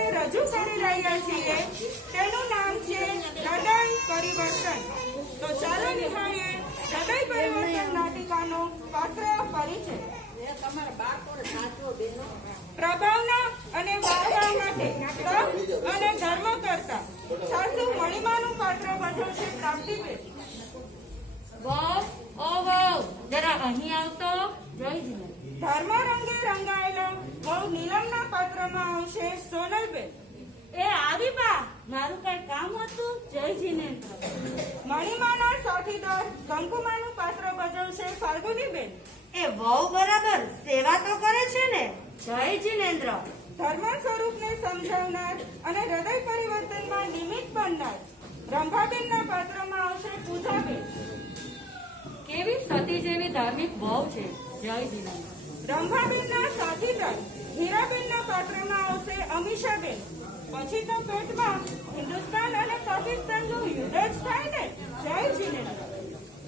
આપણે રજૂ કરી રહ્યા છીએ તેનું નામ છે હૃદય પરિવર્તન. તો ચાલો નિહાળીએ હૃદય પરિવર્તન નાટિકાનો પાત્ર પરિચય. પ્રભાવના અને વારવા માટે તપ અને ધર્મ કરતા સાસુ મણિમાનું પાત્ર ભજવશે પ્રાપ્તિબેન. જરા અહીં આવતો. જય જીને. ધર્મ રંગે રંગાયેલા બહુ નીલમના પાત્રમાં આવશે સોનલબેન. એ આવી બા, મારું કઈ કામ હતું. જય જીને. મણિમાના સાથીદાર કંકુમાનું પાત્ર ભજવશે ફાલ્ગુનીબેન. એ વહુ બરાબર સેવા તો કરે છે ને. જય જીનેન્દ્ર. ધર્મ સ્વરૂપને સમજાવનાર અને હૃદય પરિવર્તનમાં નિમિત્ત બનનાર રંભાબેનના પાત્રમાં આવશે પૂજાબેન. કેવી સતી જેવી ધાર્મિક ભાવ છે. જય જીનેન્દ્ર. રંભાબેનના સાથીદાર હીરાબેનના પાત્રમાં આવશે અમીષાબેન. પછી તો પેટમાં હિન્દુસ્તાન અને પાકિસ્તાનનું યુદ્ધ જ થાય ને. જય જીનેન્દ્ર.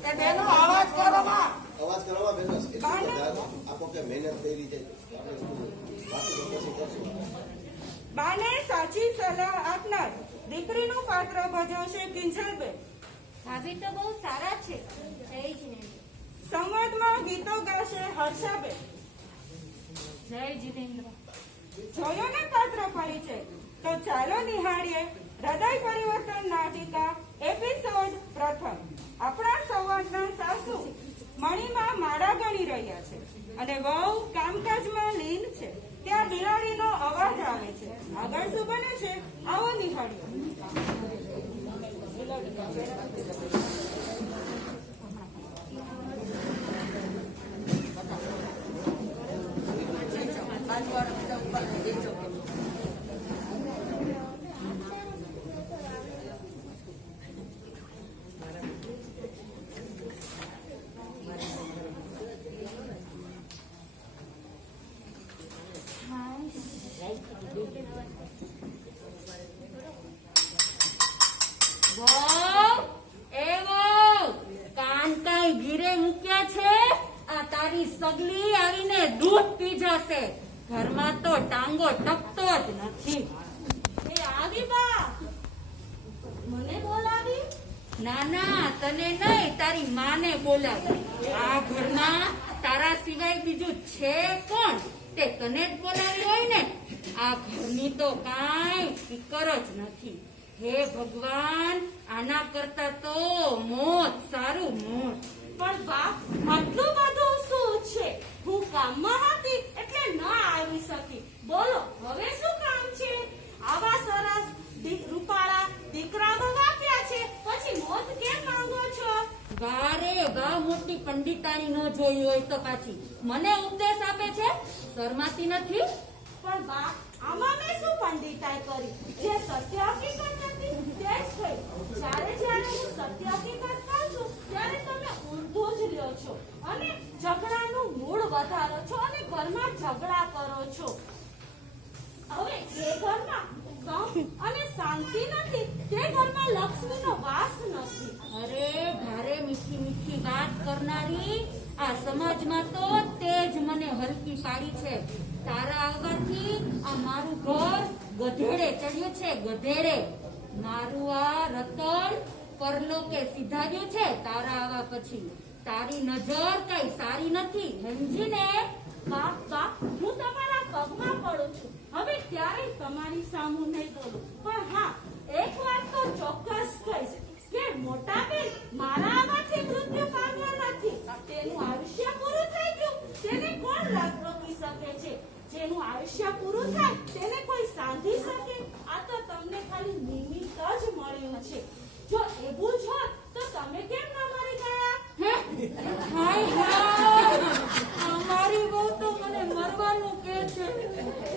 એ બેનો અવાજ કરો માં. અવાજ કરવા બેનો આપો કે મહેનત કરી છે આપણે બાકી પછી કરશું. બાને સાચી સલાહ આપનાર દીકરીનું પાત્ર ભજવશે કિંજલબેન. ભાભી તો બહુ સારા છે. જય જીનેન્દ્ર. સંવાદમાં ગીતો ગાશે હર્ષાબેન. જય જીનેન્દ્ર. જોયો ને પાત્ર પરિચય? તો ચાલો નિહાળીએ હૃદય પરિવર્તન નાટિકા એપિસોડ પ્રથમ. આપણા સંવાદના સાસુ મણીમાં માળા ગણી રહ્યા છે અને વહુ કામકાજમાં લીન છે. ત્યાં બિલાડીનો અવાજ આવે છે. આગળ શું બને છે આવો નિહાળીએ. સગલી આવીને દૂધ પી જશે. ઘરમાં તો ટાંગો ટકતો જ નથી. એ આવી બા, મને બોલાવી? ના ના, તને નહીં, તારી માને બોલાવી. આ ઘરમાં તારા સિવાય બીજું છે કોણ? તે તને જ બોલાવી હોય ને. આ ઘરની તો કાંઈ ફિકર જ નથી. હે ભગવાન, આના કરતા તો મોત સારું, મોત. પણ બાપ, આટલું બધું શું છે? હું કામમાં હતી એટલે ન આવી શકી. બોલો હવે શું કામ છે? આવા સરસ રૂપાળા દીકરા આપ્યા છે, પછી મોત કેમ માંગો છો? વારે વા મોટી પંડિતાણી ન જોઈ હોય તો પાછી મને ઉપદેશ આપે છે. શરમાતી નથી? પણ બાપ, આમાં મેં શું પંડિતાઈ કરી? જે સત્ય હકીકત નથી તે જ કહી. જ્યારે જ્યારે હું સત્ય હકીકત કહું છું ત્યારે તમે ઊંધું જ લ્યો છો અને ઝઘડાનું મૂળ વધારો છો અને ઘરમાં ઝઘડા કરો છો. હવે જે ઘરમાં સુખ અને શાંતિ નથી તે ઘરમાં લક્ષ્મીનો વાસ નથી. અરે ભારે મીઠી મીઠી વાત કરનારી આ સમાજમાં તો તે જ મને હલકી પાડી છે. તારા આવવાથી આ મારું ઘર ગધેડે ચડ્યું છે, ગધેડે. મારું આ રતન પરલોકે સીધાર્યું છે તારા આવવા પછી. તારી નજર કઈ સારી નથી, સમજીને? બાપ બાપ, હું તમારા પગમાં પડું છું. હવે ક્યારેય તમારી સામું નહીં બોલું. પણ હા, એક વાત તો ચોક્કસ કહીશ કે મોટા બેન મારા આવવાથી મૃત્યુ પામ્યા નથી. તેનું આયુષ્ય પૂરું થઈ ગયું તેને કોણ રોકી શકે છે? જેનું આયુષ્ય પૂરું થાય તેને કોઈ સાંધી શકે? આ તો તમને ખાલી નિમિત્ત જ મળ્યું છે. જો એવું જ હોત તો તમે કેમ ન મરી ગયા? હાય હાય, અમારી બહુ તો મને મરવાનું કે છે.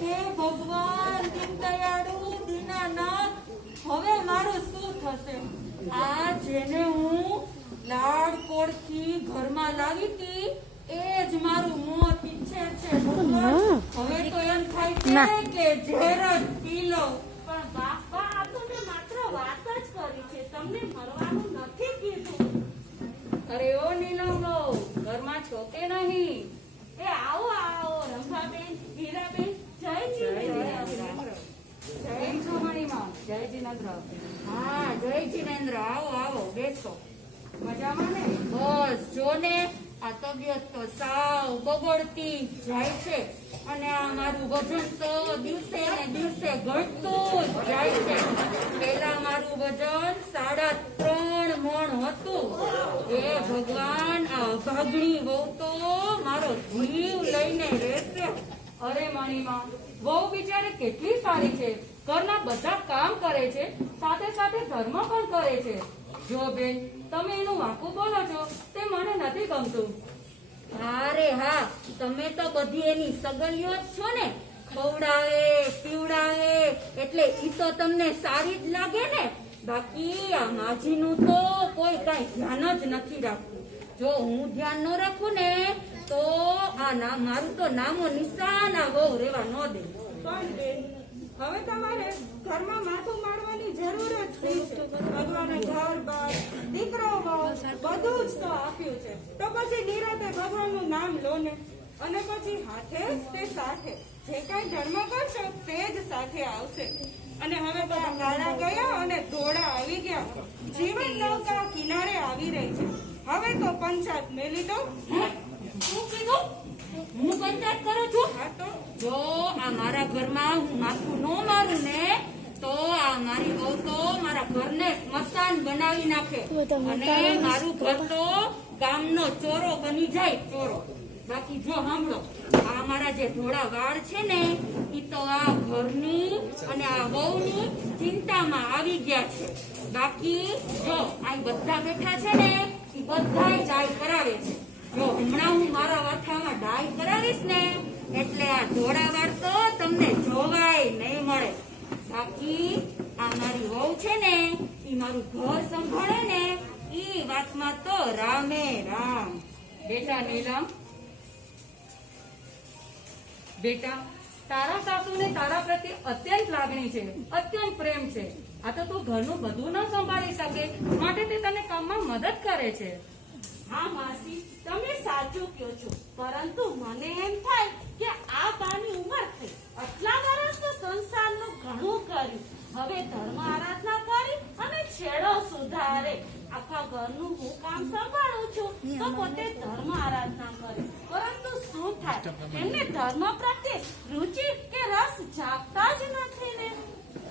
હે ભગવાન, દીનદયાળુ, દીનાનાથ, હવે મારું શું થશે? આ જેને હું લાડકોડથી ઘરમાં લાવી હતી એ જ મારું મોત ઈચ્છે છે. હવે તો એમ થાય છે કે ઝેર જ પી લો. પણ બાપા, આ તો મેં માત્ર વાત જ કરી છે, તમને મરવાનું નથી કીધું. અરે ઓ નીલમો, ઘરમાં છો કે નહીં? એ આવો આવો, રંભાબેન, હીરાબેન, જય જીનેન્દ્ર. જય જીનેન્દ્ર. હા જય જીનેન્દ્ર, આવો આવો બેસો. મજામાં ને? બસ જો ને આ તબિયત તો સાવ બગડતી જાય છે અને આ મારું વજન તો દિવસે ને દિવસે ઘટતું જ જાય છે. પેલા મારું વજન 3.5 મણ હતું. એ ભગવાન, આ અભાગણી વહુ તો મારો જીવ લઈને રહેશે. અરે મણીમાં, વહુ બિચારી કેટલી સારી છે. ઘરના બધા કામ કરે છે, સાથે સાથે ધર્મ પણ કરે છે. જો બેન, તમે એનું વાંકું બોલો છો તે મને નથી ગમતું. અરે હા, તમે તો બધી એની સગલીઓ જ છો ને. ખવડાવે પીવડાવે એટલે ઈ તો તમને સારી જ લાગે ને. બાકી આ માજીનું તો કોઈ કઈ ધ્યાન જ નથી રાખતું. જો હું ધ્યાન ન રાખું ને તો મારું તો નામો નિશાન આ વહુ રેવા ન દે. પણ બેન, હવે તમારે ઘરમાં માથું મારવાની જરૂર જ શી છે? ભગવાને ઘર બાર દીકરો વહુ બધું જ તો આપ્યું છે, તો પછી નિરાતે ભગવાનનું નામ લો ને. અને પછી હાથે તે સાથે જે કઈ ધર્મ કરશો તે જ સાથે આવશે. અને હવે તો કાળા ગયા અને ધોળા આવી ગયા. જીવન નૌકા કિનારે આવી રહી છે. હવે તો પંચાયત મેલી દો. શું કીધું? હું પંચાયત કરું છું? હા તો જો આ મારા ઘરમાં હું માથું ન મારું ને તો આ મારી વહુ તો મારા ઘરને સ્મશાન બનાવી નાખે અને મારું ઘર તો ગામનો ચોરો બની જાય, ચોરો. બાકી જો સાંભળો, આ મારા જે ધોળા વાળ છે ને ઈ તો આ ઘરની અને આ વહુની ચિંતામાં આવી ગયા છે. બાકી જો આ બધા બેઠા છે ને ઈ બધાય ચાય કરાવે છે. જો હમણાં હું મારા વાથામાં ડાય કરાવીશ ને એટલે આ ધોળા વાળ તો તમને જોવાય નહીં મળે. બાકી આ મારી વહુ છે ને ઈ મારું ઘર સંભાળે ને ઈ વાતમાં તો રામે રામ. બેટા નીલમ, બેટા, તારા સાસુને તારા પ્રત્યે અત્યંત લાગણી છે, અત્યંત પ્રેમ છે. આ તો તું ઘરનું બધું ન સંભાળી શકે માટે તે તને કામમાં મદદ કરે છે. હા માસી, તમે સાચું કહો છો, પરંતુ મને એમ થાય કે આ બાની ઉંમર થઈ, આટલા વર્ષ તો સંસારનું ઘણું કર્યું, હવે ધર્મ આરાધના કરી અને છેડો સુધારે. આખા ઘરનું હું કામ સંભાળું છું તો પોતે ધર્મ આરાધના કરે, પરંતુ શું થાય, એમને ધર્મ પ્રત્યે રુચિ કે રસ જાગતા જ નથી ને.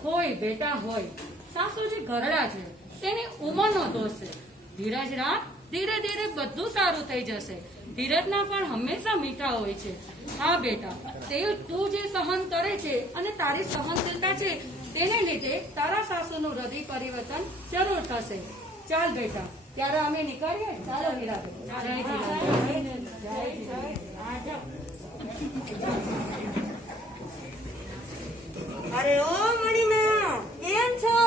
હોય બેટા હોય, સાસુજી ઘરડા છે, તેની ઉંમરનો દોષ છે. ધીરજ રાખ, ધીરે ધીરે બધું સારું થઈ જશે. ધીરજના પણ હંમેશા મીઠા હોય છે. હા બેટા, તે તું જે સહન કરે છે અને તારી સહનશીલતા છે તેને લીધે તારા સાસુનું હૃદય પરિવર્તન જરૂર થશે. ચાલ બેટા, ત્યારે અમે નીકળીએ. ચાલો હીરાબેન. જય જીવન. જય જીવન. અરે ઓ મણીમાં, કેમ છો?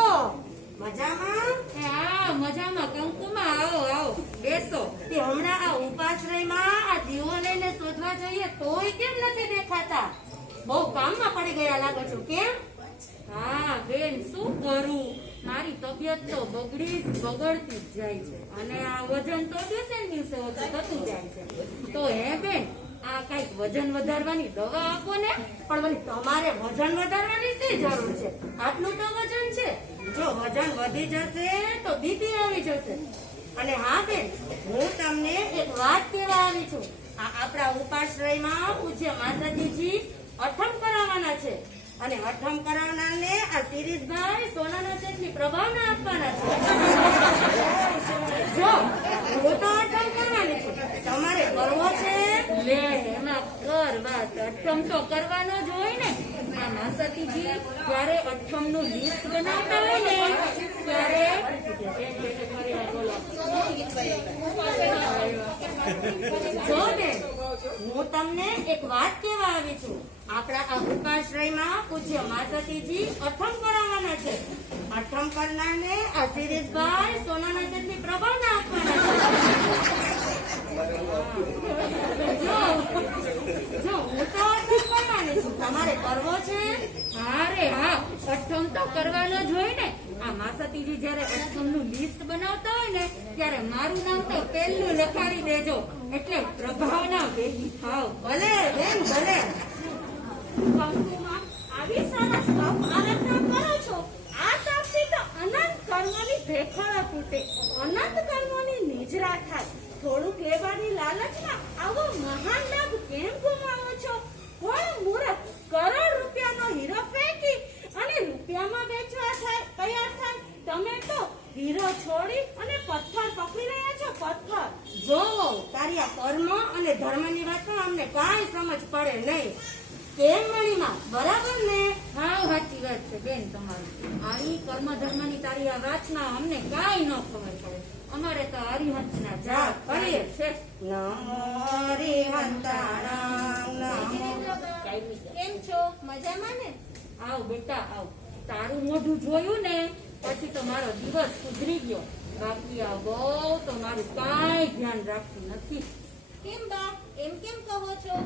મજામાં? હા મજામાં. કંકુમાં આવો આવો બેસો. તે હમણાં આ ઉપાશ્રયમાં આ દીવો લઈને શોધવા જઈએ તોય કેમ નથી દેખાતા? બહુ કામમાં પડી ગયા લાગો છો, કેમ? હા બેન, શું કરું, મારી તબિયત તો બગડતી જ જાય છે અને આ વજન તો દિવસે ને દિવસે ઓછું થતું જાય છે. તો હે બેન, આ કઈક વજન વધારવાની દવા આપો ને. પણ વળી તમારે વજન વધારવાની શી જરૂર છે? આટલું તો વજન છે. જો વજન વધી જશે તો બીપી આવી જશે. અને હા બેન, હું તમને એક વાત કહેવા આવી છું. આ આપણા ઉપાશ્રયમાં પૂજ્ય માતાજીજી અઠમ કરાવવાના છે અને અઠમ કરાવનારને આ શિરીષભાઈ સોનાના શેઠની પ્રભાવના આપવાના છે. જો હું તો અઠમ કરવાની છું, તમારે કરવો છે? લે એમાં કર વાત, અઠમ તો કરવાનો જ હોય ને. આ માસતીજી જયારે અઠમ નું લિસ્ટ બનાવતા હોય ને ત્યારે જો બેન, હું તમને એક વાત કહેવા આવી છું. આપણા આ ઉપાશ્રયમાં પૂજ્ય માતાજીજી અઠમ કરાવવાના છે. અઠમ કરનારને આ શિરીષભાઈ સોનાના શેઠની પ્રભાવના આપવાના છે. જો હું તો અઠમ કરવાની છું, તમારે કરવો છે? અરે હા, અઠમ તો કરવાનો જ હોય ને. આ માસતીજી જયારે અઠમ નું લિસ્ટ બનાવતા હોય ને ત્યારે મારું નામ તો પહેલું લખાવી દેજો, એટલે પ્રભાવના ભેગી થાવ. ભલે બેન ભલે. કંકુમાં આવી સરસ આરાધના કરો છો, આ તપથી તો ભેખડો તૂટે, અનંત કર્મોની નિજરા થાય. થોડુંક લેવાની લાલચમાં આવો મહાન લાભ કેમ ગુમાવો છો? કોણ મૂરખ કરોડ રૂપિયાનો હીરો ફેંકી અને રૂપિયામાં વેચવા તૈયાર થાય? તમે તો હીરો છોડી અને પથ્થર પકડી રહ્યા છો, પથ્થર. જો તારી આ કર્મ અને ધર્મની વાતમાં અમને કાંઈ સમજ પડે નહીં. કેમ મણીમાં બરાબર ને? હાવ સાચી વાત છે બેન તમારી. આવી કર્મ ધર્મની તારી આ વાતમાં અમને કાંઈ ન ખબર પડે. અમારે તો હરિહંસના જાપ કરીએ છે. નમો હરિહંતાણં નમો. કેમ છો? મજામાં ને? આવ બેટા આવ. તારું મોઢું જોયું ને પછી તો મારો દિવસ સુધરી ગયો. બાકી આ બહુ તો મારું કાંઈ ધ્યાન રાખતું નથી. કેમ બા એમ કેમ કહો છો?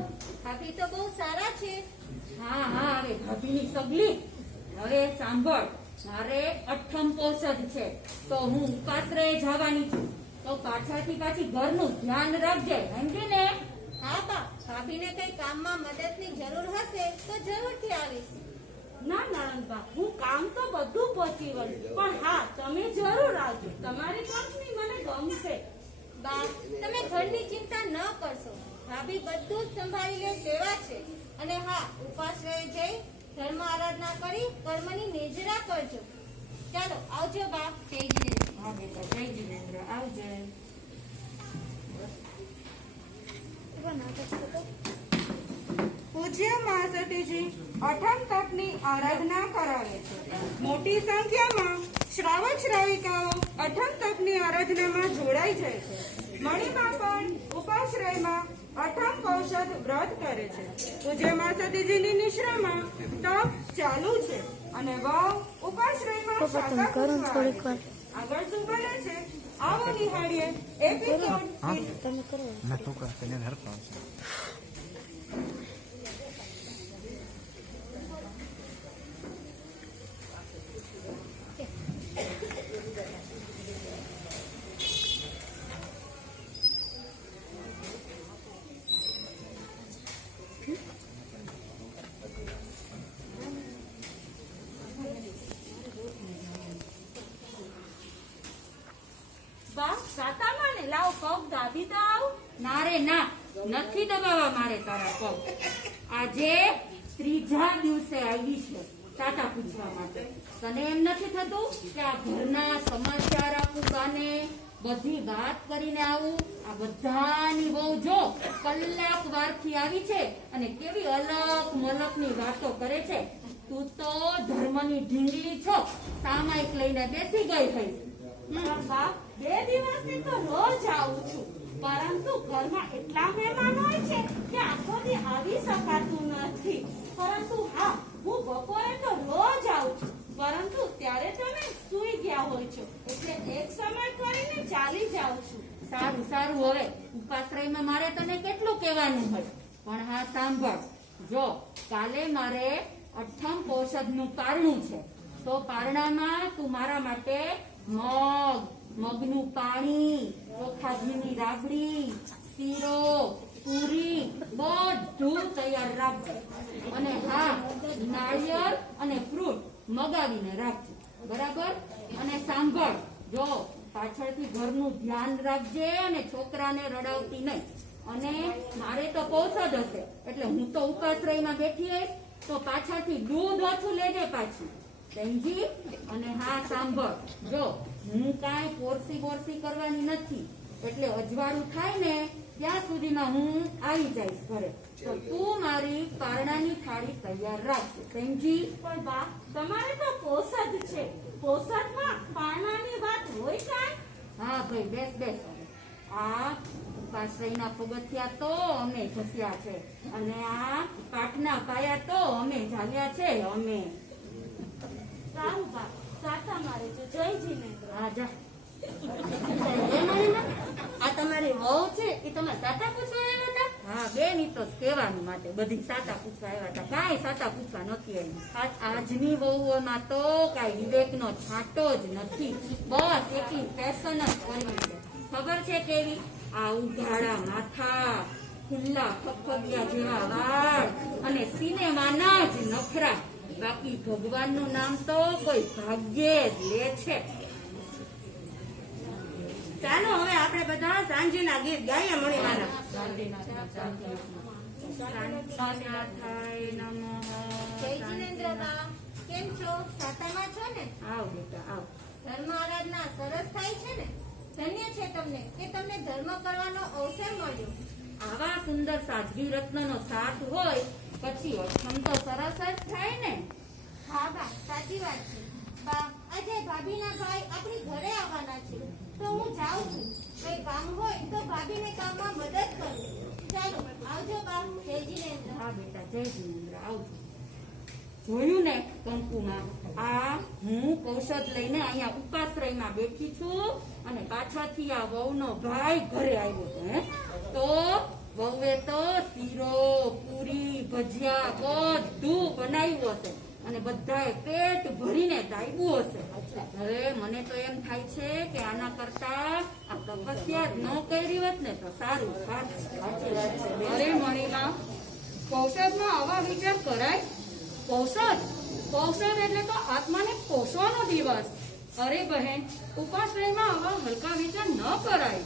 ભાભી તો બહુ સારા છે. હા હા હવે ભાભીની સગલી. હવે સાંભળ, મારે 8મ પોષદ છે તો હું ઉપાશ્રયે જવાની છું. તો પાછળથી પાછી ઘરનું ધ્યાન રાખજે, સમજી ને? હા બા, ભાભીને કઈ કામમાં મદદની જરૂર હશે તો જરૂરથી આવીશ. ના નણંદબા, હું કામ તો બધું પહોંચી વળીશ, પણ હા તમે જરૂર આવજો. તમારી કંપની મને ગમશે. બા, તમે ઘરની ચિંતા ન કરશો. ભાભી બધું જ સંભાળી લે તેવા છે. અને હા, ઉપાશ્રયે જઈ ધર્મ આરાધના કરી કર્મની નિજરા કરજો. ચાલો આવજો બા. જય જીનેન્દ્ર. હા બેટા, જય જીનેન્દ્ર, આવજે. પૂજ્ય મહાસતીજી 8મ તપની આરાધના કરાવે છે. મોટી સંખ્યામાં શ્રાવક શ્રાવિકાઓ 8મ તપની આરાધનામાં જોડાઈ જાય છે. મણીમાં પણ ઉપાશ્રયમાં 8મ પૌષધ વ્રત કરે છે. પૂજ્ય મહાસતીજીની નિશ્રામાં તપ ચાલુ છે અને વહુ ઉપાશ્રયમાં શાખા પૂજવા આવે છે. આગળ શું બને છે આવો નિહાળીએ એપિસોડ. બા, સાતામાં ને લાવો પગ દાબી તો આવ. ના રે ના, નથી દબાવવા મારે તારા પગ. આજે 3જા દિવસે આવી છે સાટા પૂછવા માટે. તને એમ નથી થતું કે આ ઘરના સમાચાર આપું કાને બધી વાત કરીને આવું? આ બધાની બહુ જો કલાક વારથી આવી છે અને કેવી અલગ મલકની વાતો કરે છે. તું તો ધર્મની ઢીંગલી છો, સામાયિક લઈને બેસી ગઈ થઈ. પણ બા, 2 દિવસથી તો રોજ આવું છું, પરંતુ ઘરમાં એટલા મહેમાન હોય છે કે આખો દી આવી શકાતું નથી. પરંતુ હા, હું બપોરે તો રોજ આવું છું, પરંતુ ત્યારે તમે સૂઈ ગયા હોય છો, એટલે એક સમય કરીને ચાલી જાઉં છું. સારું સારું, હવે ઉપાશ્રયમાં મારે તને કેટલું કહેવાનું હોય, પણ હા સાંભળ. જો કાલે મારે 8મ પૌષધનું પારણું છે, તો પારણામાં તું મારા માટે મગનું પાણી, ચોખા ઘીની રાબડી, શીરો, પૂરી બધું તૈયાર રાખજે. અને હા, નાળિયેર અને ફ્રૂટ મગાવીને રાખજે, બરાબર? અને સાંભળ, જો પાછળથી ઘરનું ધ્યાન રાખજે અને છોકરાને રડાવતી નહીં. અને મારે તો પૌષધ હશે એટલે હું તો ઉપાશ્રયમાં બેઠી હોઈશ, તો પાછળથી દૂધ ઓછું લેજે પાછી, સમજી? અને હા સાંભળ, જો હું કાંઈ પોરસી કરવાની નથી, એટલે અજવાળું થાય ને ત્યાં સુધીમાં હું આવી જઈશ ઘરે. તો તું મારી પારણાની થાળી તૈયાર રાખજે, સમજી? પણ બા, તમારે તો પોષદ છે, પોષદમાં પારણાની વાત હોય કાંઈ? હા ભાઈ, બેસ બેસ. આ ઉપાશ્રયના પગથિયા તો અમે ઘસ્યા છે અને આ પાઠના પાયા તો અમે ઝાલ્યા છે. અમે સારું બા, સાતા મારે જો. જય જીનેન્દ્ર. હા જા. આ તમારી વહુ છે એ તમે સાટા પૂછવા આવ્યા હતા? હા બેન, ઈ તો કહેવાનું માટે બધી સાટા પૂછવા આવ્યા હતા, કાંઈ સાટા પૂછવા નથી આવી. આજની વહુઓમાં તો કાંઈ વિવેકનો છાંટો જ નથી. બસ એટલી ફેશન જ કરવી છે. ખબર છે કેવી? આ ઉઘાડા માથા, ખુલ્લા ખખડિયા જેવા વાળ અને સિનેમાના જ નખરા. બાકી ભગવાનનું નામ તો કોઈ ભાગ્યે જ લે છે. ચાલો હવે આપણે બધા સાંજના ગીત ગાઈએ મણીમાના. શાંતિનાથાય નમઃ. જય જિનેન્દ્રબા, કેમ છો? સાતામાં છો ને? આવ બેટા આવ. ધર્મ આરાધના સરસ થાય છે ને? ધન્ય છે તમને કે તમને ધર્મ કરવાનો અવસર મળ્યો. આવા સુંદર સાધ્વી રત્નનો સાથ હોય પછી અઠમ તો સરસ જ થાય ને. હા બા, સાચી વાત છે. બા, આજે ભાભીના ભાઈ આપણી ઘરે આવવાના છે, તો હું જાઉં છું. કઈ કામ હોય તો ભાભીને કામમાં મદદ કરું. ચાલો આવજો બા. જય જિનેન્દ્ર. હા બેટા જય જિનેન્દ્ર આવજો. જોયું ને કંકુમાં, આ હું કૌશદ લઈને અહીંયા ઉપાશ્રયમાં બેઠી છું અને પાછળથી આ વહુનો ભાઈ ઘરે આવ્યો હતો. હે તો વહુએ તો શીરો પૂરી ભજીયા બધું બનાવ્યું હશે અને બધાએ પેટ ભરીને દાયવું હશે. હવે મને તો એમ થાય છે કે આના કરતા આ તપસ્યા જ ન કરી હોત ને તો સારું. અરે મણીમાં, કૌશદમાં આવા વિચાર કરાય? કૌશદ એટલે તો આત્માને પોષવાનો દિવસ. અરે બહેન, ઉપાશ્રયમાં આવા હલકા વિચાર ન કરાય.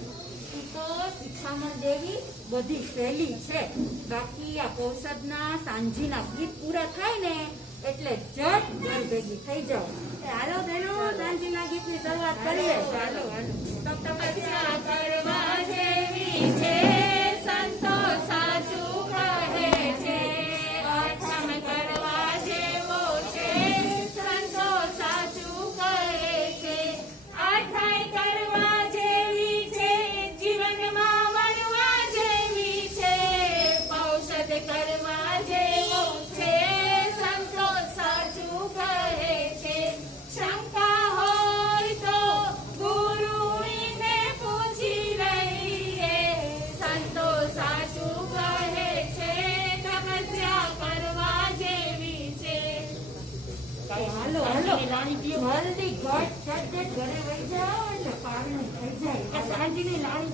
ઈ તો શિખામણ દેવી બધી સહેલી છે. બાકી આ કૌશદના સાંજીના ગીત પૂરા થાય ને એટલે જટ ઘર ભેગી થઈ જાવ. હાલો બહેનો, સાંજીના ગીતની શરૂઆત કરીએ. ચાલો તપસ્યા કરવા જેવી છે, સંતો સાચું કહે છે. અઠમ કરવા જેવો છે, સંતો સાચું કહે છે. અઠાઈ કરવા જેવી છે, જીવનમાં વણવા જેવી છે. ઔષધ કરવા જેવો છે, સંતો સાચું કહે છે. શંકા હોય તો ગુરુને પૂછી લઈએ, સંતો સાચું કહે છે. તપસ્યા કરવા જેવી છે. હાલો જલ્દી ઘટ છટ ઘરે વહી જાઓ એટલે પારણું થઈ જાય. સાંજીની લાણી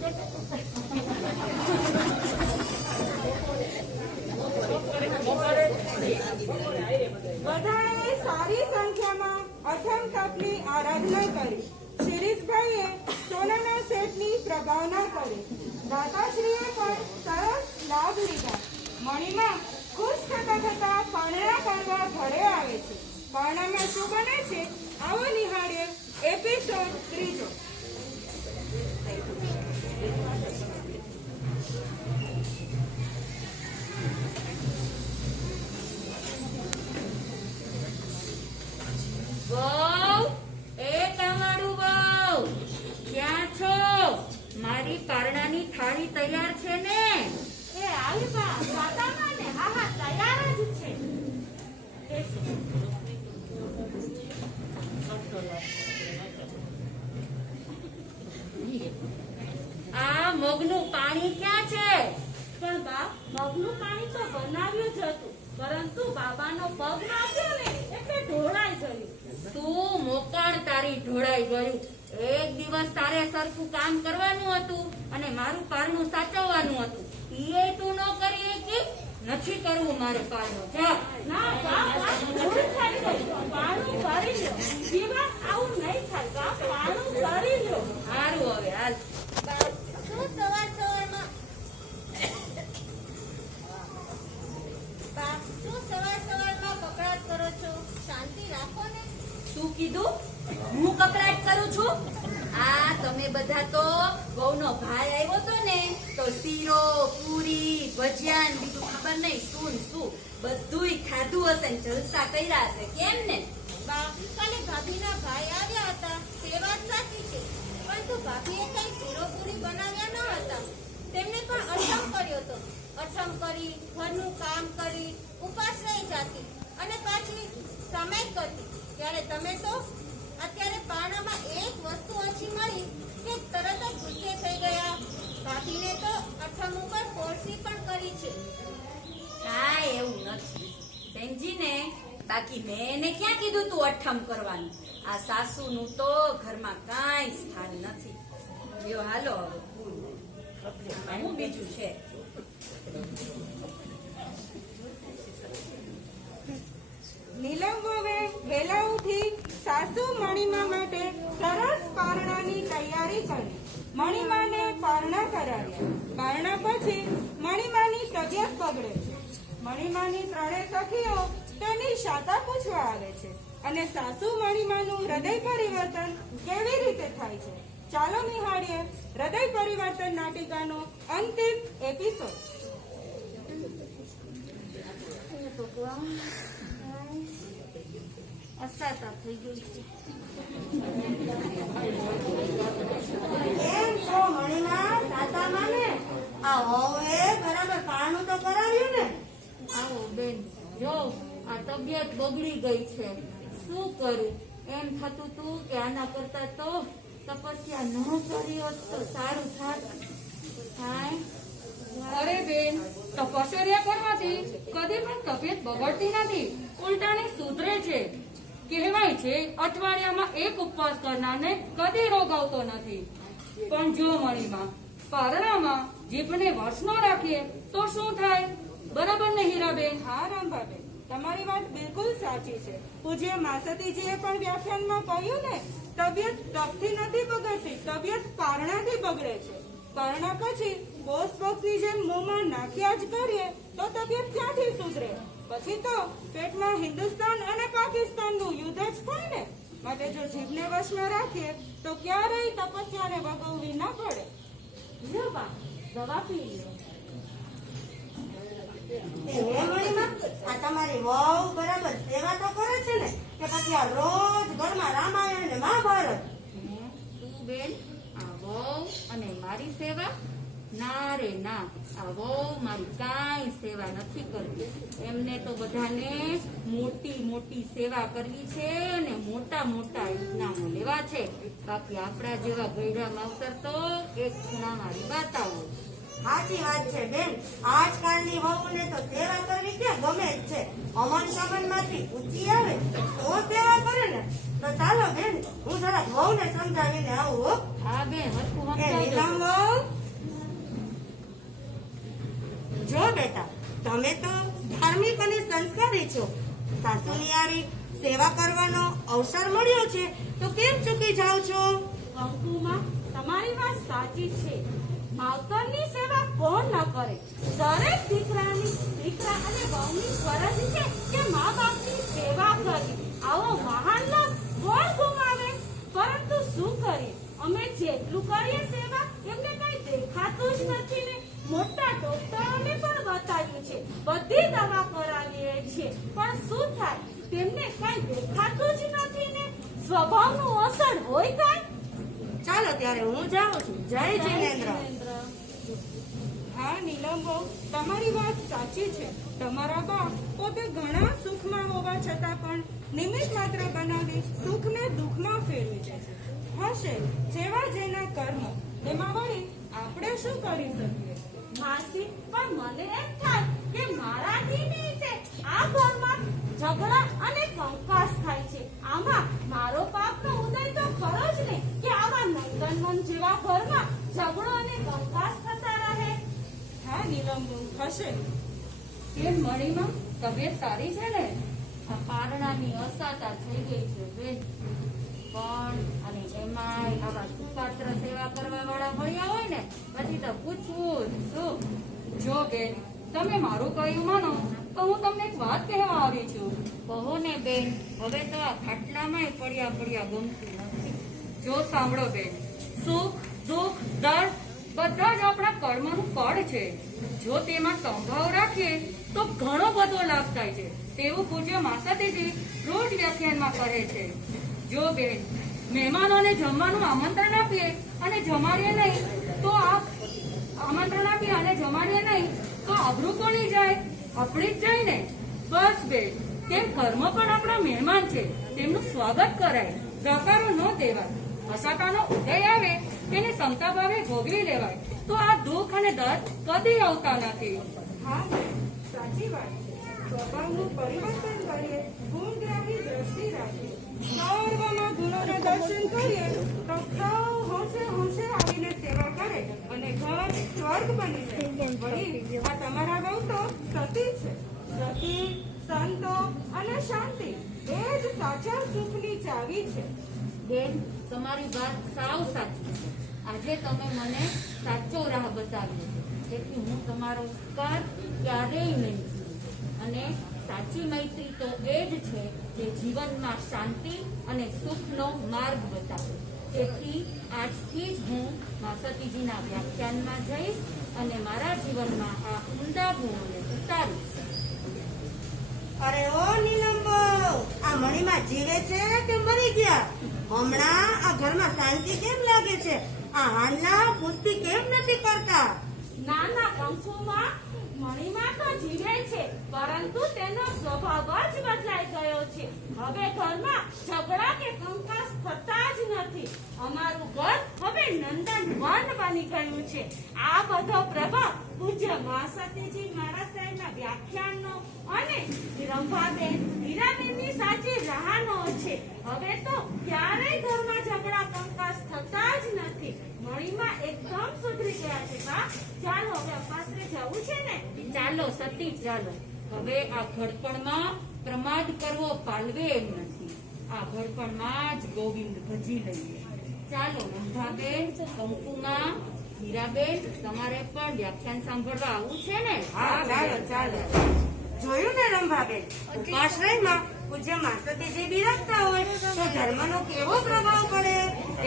બધાએ સારી સંખ્યામાં અઠમ તપની આરાધના કરી. શિરીષભાઈએ સોનાના સેટની પ્રભાવના કરી. દાતાશ્રીએ પણ સરસ લાભ લીધા. મણીમાં ખુશ થતા પારણા કરવા ઘરે આવે છે. પારણામાં શું બને છે આવો નિહાળીએ એપિસોડ 3. વહુ, એ તમારું વહુ, ક્યાં છો? મારી પારણાની થાળી તૈયાર છે ને? એ આવી બા, સાતામાં ને? હા હા, તૈયાર જ છે. આ મગનું પાણી ક્યાં છે? પણ બા, મગનું પાણી તો બનાવ્યું જ હતું, પરંતુ બાબાનો પગ નાખ્યો ને એટલે ઢોળાઈ ગયું. તું મોકળ તારી ઢોળાઈ ગયું. એક દિવસ તારે સરખું કામ કરવાનું હતું અને મારું પારણું સાચવવાનું હતું. ઈ તું ન કરી કે નથી કરવું મારે પારણું. જા. ના બા, બા, ભૂલ થઈ ગઈ. પાણું કરી લ્યો. જીવન આવું નહીં થાય બા, પાણું કરી લ્યો. સારું હવે હાલ. બા, શું સવારમાં બા, શું સવારમાં કકળાટ કરો છો? શાંતિ રાખો ને. શું કીધું? હું કકળાટ કરું છું? આ તમે બધા તો વહુનો ભાઈ આવ્યો તો ને તો શીરો પૂરી ભજીયા ને બીજું ખબર નહીં શું બધુંય ખાધું હશે ને જલસા કર્યા હશે. કેમ ને? બા, કાલે ભાભીના ભાઈ આવ્યા હતા તે વાત સાચી છે, પરંતુ ભાભીએ કઈ શીરોપુરી બનાવ્યા ન હતા. તેમણે પણ અઠમ કર્યો હતો. અઠમ કરી, ઘરનું કામ કરી, ઉપાશ્રય જાતી અને પાછી સમય કરતી. ત્યારે તમે તો અત્યારે પારણામાં એક વસ્તુ ઓછી મળી કે તરત જ ગુસ્સે થઈ ગયા. ભાભીને તો અઠમ ઉપર ફોર્સી પણ કરી છે. કાંઈ એવું નથી બેનજીને. બાકી મેં એને ક્યાં કીધું તું અઠમ કરવાનું? આ સાસુનું તો ઘરમાં કાંઈ સ્થાન નથી. લ્યો હાલો હવે હું બીજું છે. નીલમ વહુએ વહેલા ઉઠી સાસુ મણીમા માટે સરસ પારણાની તૈયારી કરી. મણિમાને પારણા કરાવ્યા. પારણા પછી મણિમાની તબિયત બગડે છે. મણિમાની ત્રણેય સખીઓ તેની શાતા પૂછવા આવે છે અને સાસુ મણિમાનું હૃદય પરિવર્તન કેવી રીતે થાય છે. ચાલો નિહાળીએ હૃદય પરિવર્તન નાટિકાનો અંતિમ એપિસોડ. અસાતા થઈ ગઈ છે. કેમ છો મણીમાં સાતામાં ને આ વહુએ બરાબર પારણું તો કરાવ્યું ને? આવો બેન, જો આ તબિયત બગડી ગઈ છે, શું કરું? એમ થતું તું કે આના કરતા તો તપસ્યા ન કરી હોત તો સારું થાત. હાય, અરે બેન, તપશ્ચર્યા કરવાથી કદી પણ તબિયત બગડતી નથી, ઉલટાને સુધરે છે. કહેવાય છે અઠવાડિયામાં એક ઉપવાસ કરનારને કદી રોગ આવતો નથી. પણ જો મણીમાં પારણામાં જીભને વશ ન રાખીએ તો શું થાય? બરાબર ને હીરાબેન? હા રંભાબેન, તમારી વાત બિલકુલ સાચી છે. પૂજ્ય માસતીજીએ પણ વ્યાખ્યાનમાં કહ્યું ને, તબિયત તપથી નથી બગડતી, તબિયત પારણાથી બગડે છે. પારણા પછી પોષ પક્ષી જેમ મોંમાં નાખ્યા જ કરીએ તો તબિયત ક્યાંથી સુધરે? પછી તો પેટમાં હિન્દુસ્તાન અને પાકિસ્તાનનું યુદ્ધ જ થાય ને. માટે જો જીભને વશમાં રાખીએ તો ક્યારેય તપસ્યાને ભોગવવી ના પડે. લ્યો બા, દવા પી લ્યો. હે મણીમાં, આ તમારી વહુ બરાબર સેવા તો કરે છે ને કે પછી આ રોજ ઘરમાં રામાયણ ને મહાભારત? તું બેન, આ વહુ અને મારી સેવા? ના રે ના, આ વહુ મારી કાંઈ સેવા નથી કરતી. એમને તો બધાને મોટી મોટી સેવા કરવી છે અને મોટા મોટા ઇનામો લેવા છે. બાકી આપણા જેવા ગયડા માવતર તો એક ખૂણામાં રીબાતા હોય. સાચી વાત છે બેન, આજકાલની વહુને તો સેવા કરવી ક્યાં ગમે જ છે. અમન સમન માંથી ઊંચી આવે તો સેવા કરે ને. તો ચાલો બેન, હું જરાક વહુને સમજાવીને આવું હો. હા બેન, હરખું એ સમજાવી નીલમ દો. વહુ, જો બેટા, તમે તો ધાર્મિક અને સંસ્કારી છો. સાસુની આવી સેવા કરવાનો અવસર મળ્યો છે તો કેમ ચૂકી જાઓ છો? કંકુમાં તમારી વાત સાચી છે. માવતરની સેવા કોણ ન કરે? દરેક દીકરા અને વહુની ફરજ છે કે મા બાપની સેવા કરવી. આવો મહાન લાભ કોણ ગુમાવે? પરંતુ શું કરીએ, અમે જેટલું કરીએ સેવા એમને કઈ દેખાતું જ નથી ને. મોટા ડોક્ટરોને પણ બતાવ્યું છે, બધી દવા કરાવીએ છીએ, પણ શું થાય? તેમને કઈ દેખાતું જ નથી ને. સ્વભાવનું અસર હોય કાંઈ? ચાલો ત્યારે હું જાઉં છું. જય જિનેન્દ્ર. હા નીલમ બહુ, તમારી વાત સાચી છે. તમારા બા પોતે ઘણા સુખમાં હોવા છતાં પણ નિમિત્ત માત્ર બનાવી સુખને દુઃખમાં ફેરવી દે છે. હશે જેવા જેના કર્મ, તેમાં વળી આપણે શું કરી શકીએ? માસી, પણ મને એમ થાય કે મારાથી નીચે આ ઘરમાં ઝઘડા અને કંકાસ થાય છે. આમાં મારો પાપનો ઉદય તો ખરો જ ને કે આવા નંદનવન જેવા ઘરમાં ઝઘડો અને કંકાસ થતા રહે. હા નીલમ બહુ, હશે. કેમ મણીમાં તબિયત સારી છે ને? આ પારણાની અસાતા થઈ ગઈ છે બેન. પણ અને એમાંય આવા સુપાત્ર સેવા કરવા વાળા મળ્યા હોય ને પછી તો પૂછવું જ શું. જો બેન, તમે મારું કહ્યું માનો તો હું તમને એક વાત કહેવા આવી છું. કહો ને બેન, હવે તો આ ખાટલામાંય પડ્યા પડ્યા ગમતું નથી. જો સાંભળો બેન, સુખ દુઃખ દર્દ બધા જ આપણા કર્મનું ફળ છે. જો તેમાં સંભાવ રાખીએ તો ઘણો બધો લાભ થાય છે. તેવું પૂજ્ય માસતીજી રોજ વ્યાખ્યાનમાં કહે છે. જો બેન, મહેમાનોને જમવાનું આમંત્રણ આપીએ અને જમાડીએ નહીં તો આબરૂ કોની જાય? આપણી જ જાય ને. બસ બેન, તેમ કર્મ પણ આપણા મહેમાન છે, તેમનું સ્વાગત કરાય, નકારો ન દેવાય. હસાતાનો ઉદય આવે તેને ક્ષમતા ભાવે ભોગવી લેવાય તો આ દુઃખ અને દર્દ કદી આવતા નથી. હા સાચી વાત છે. સ્વભાવનું પરિવર્તન કરીએ, ગુણગ્રાહી દ્રષ્ટિ રાખીએ, સર્વમાં ગુણોના દર્શન કરીએ તો સૌ હોંશે હોંશે આવીને સેવા કરે અને ઘર સ્વર્ગ બની જાય. વળી આ તમારા બહુ તો સતી છે. સતી, સંતો અને શાંતિ એ જ સાચા સુખની ચાવી છે. બેન, તમારી વાત સાવ સાચી છે. આજે તમે મને સાચો રાહ બતાવ્યો છે, તેથી હું તમારો ઉપકાર ક્યારેય નહીં ભૂલું. અને સાચી મૈત્રી તો એ જ છે જે જીવનમાં શાંતિ અને સુખનો માર્ગ બતાવે. તેથી આજથી જ હું મા સતીજીના વ્યાખ્યાનમાં જઈશ અને મારા જીવનમાં આ ઊંડા ગુણોને ઉતારીશ. અરે ઓ નીલંબો, આ મણીમાં જીવે છે કે મરી ગયા? હમણાં આ ઘરમાં શાંતિ કેમ લાગે છે? આ હાલના પુષ્ટિ કેમ નથી કરતા? નાના કંકુમાં મણીમાં તો જીવે છે, પરંતુ તેનો સ્વભાવ જ બદલાઈ ગયો છે. હવે ઘરમાં ઝઘડા કે કંકાસ થતા જ નથી. અમારું ઘર હવે નંદન વન બની ગયું છે. આ બધો પ્રભાવ પૂજ્ય મા સતીજી મહારાજ સાહેબના વ્યાખ્યાનનો અને રંભાબેન હીરાબેનની સાચી રાહનો છે. હવે તો ક્યારેય ઘરમાં ઝઘડા કંકાસ થતા જ નથી. મણીમાં એકદમ સુધરી ગયા છે. બા, ચાલો હવે અપાસરે જવું છે ને? ચાલો સતી, ચાલો. હવે આ ઘડપણમાં પ્રમાદ કરવો પાલવે એમ નથી. આ ઘડપણમાં જ ગોવિંદ ભજી લઈએ. ચાલો રંભાબેન, કંકુમાં, હીરાબેન, તમારે પણ વ્યાખ્યાન સાંભળવા આવવું છે ને? હા, ચાલો ચાલો. જોયું ને રંભાબેન, ઉપાશ્રયમાં પૂજ્ય મા સતીજી બિરાજતા હોય તો ધર્મનો કેવો પ્રભાવ પડે?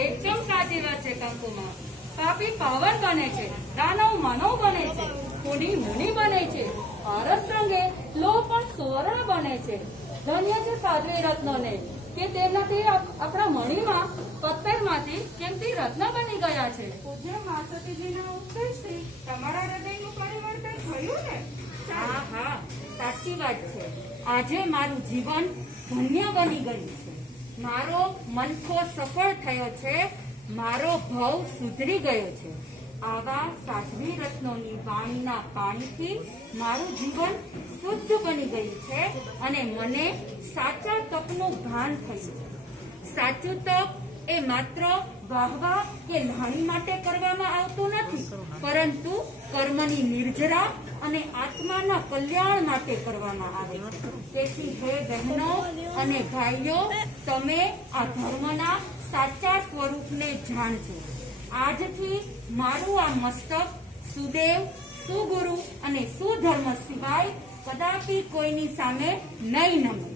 એકદમ સાચી વાત છે કંકુમાં. પાપી પાવન બને છે, દાનવ માનવ બને છે, પુની મુનિ બને છે, આરસ રંગે લો પણ સુવર્ણ બને છે. ધન્ય છે સાધ્વી રત્નોને કે તેમનાથી આપણા મણીમાં પથ્થરમાંથી કેમથી રત્ન બની ગયા છે. પૂજ્ય મા સતીજીના ઉપદેશથી તમારા હૃદયનું પરિવર્તન થયું ને? હા હા, સાચી વાત છે. આજે મારું જીવન ધન્ય બની ગયું છે. મારો મનખો સફળ થયો છે. મારો ભાવ સુધરી ગયો છે. આવા સાધ્વી રત્નોની વાણીના પાણીથી મારું જીવન શુદ્ધ બની ગયું છે અને મને સાચા તપનું ભાન થયું છે. સાચું તપ એ માત્ર વાહવા કે લાણી માટે કરવામાં આવતું નથી, પરંતુ કર્મની નિર્જરા અને આત્માના કલ્યાણ માટે કરવામાં આવે છે. તેથી હે બહેનો અને ભાઈઓ, તમે આ ધર્મના સાચા સ્વરૂપને જાણજો. આજથી મારું આ મસ્તક સુદેવ, સુગુરુ અને સુધર્મ સિવાય કદાપી કોઈની સામે નહીં નમે.